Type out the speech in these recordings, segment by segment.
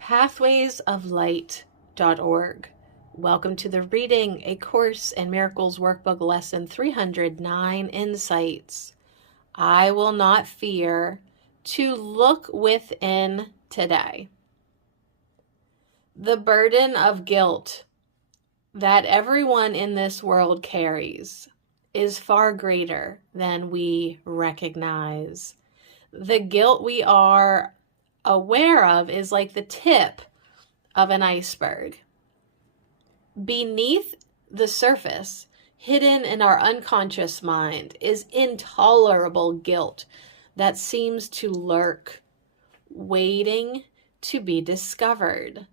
pathwaysoflight.org. Welcome to the Reading A Course in Miracles Workbook Lesson 309, Insights. I will not fear to look within today. The burden of guilt that everyone in this world carries is far greater than we recognize. The guilt we are aware of is like the tip of an iceberg. Beneath the surface, hidden in our unconscious mind, is intolerable guilt that seems to lurk, waiting to be discovered.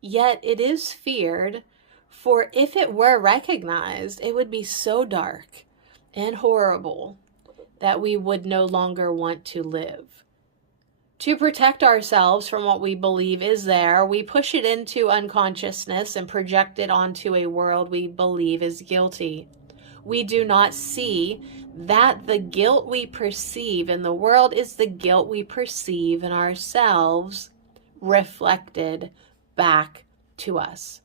Yet it is feared, for if it were recognized, it would be so dark and horrible that we would no longer want to live. To protect ourselves from what we believe is there, we push it into unconsciousness and project it onto a world we believe is guilty. We do not see that the guilt we perceive in the world is the guilt we perceive in ourselves, reflected back to us.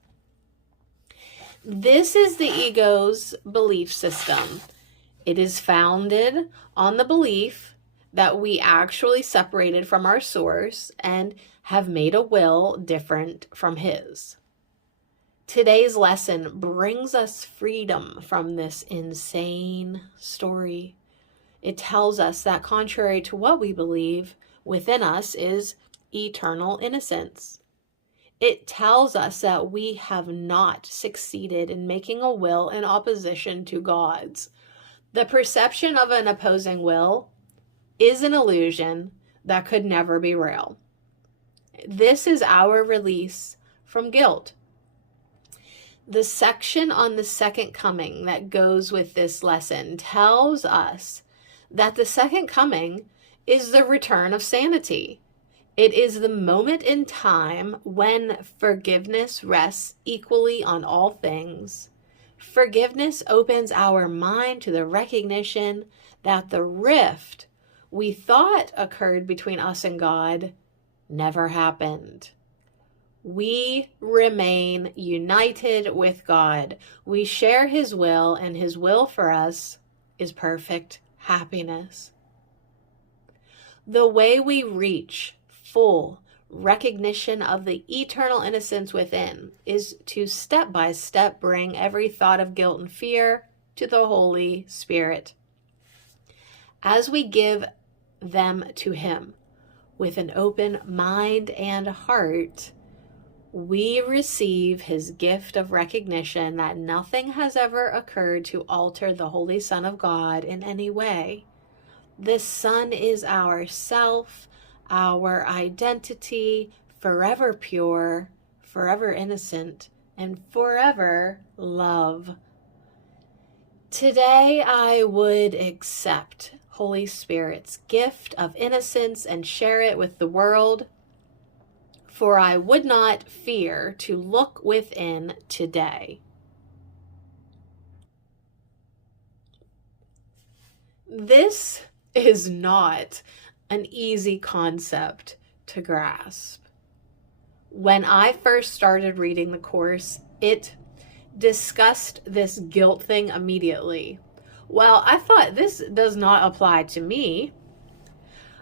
This is the ego's belief system. It is founded on the belief that we actually separated from our source and have made a will different from his. Today's lesson brings us freedom from this insane story. It tells us that contrary to what we believe, within us is eternal innocence. It tells us that we have not succeeded in making a will in opposition to God's. The perception of an opposing will is an illusion that could never be real. This is our release from guilt. The section on the second coming that goes with this lesson tells us that the second coming is the return of sanity. It is the moment in time when forgiveness rests equally on all things. Forgiveness opens our mind to the recognition that the rift we thought occurred between us and God never happened. We remain united with God. We share his will, and his will for us is perfect happiness. The way we reach full recognition of the eternal innocence within is to step by step bring every thought of guilt and fear to the Holy Spirit. As we give them to him with an open mind and heart, we receive his gift of recognition that nothing has ever occurred to alter the Holy Son of God in any way. The Son is our self, our identity, forever pure, forever innocent, and forever love. Today I would accept Holy Spirit's gift of innocence and share it with the world, for I would not fear to look within today. This is not an easy concept to grasp. When I first started reading the course, it discussed this guilt thing immediately. Well, I thought this does not apply to me.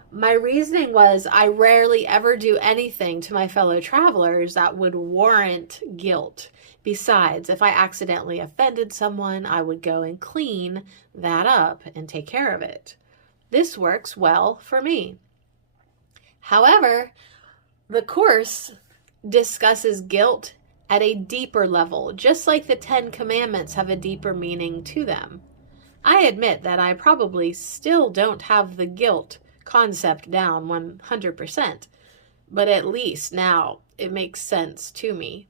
My reasoning was I rarely ever do anything to my fellow travelers that would warrant guilt. Besides, if I accidentally offended someone, I would go and clean that up and take care of it. This works well for me. However, the course discusses guilt at a deeper level, just like the 10 Commandments have a deeper meaning to them. I admit that I probably still don't have the guilt concept down 100%, but at least now it makes sense to me.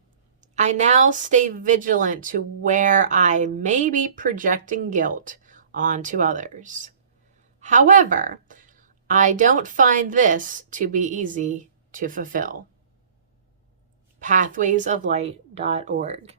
I now stay vigilant to where I may be projecting guilt onto others. However, I don't find this to be easy to fulfill. pathwaysoflight.org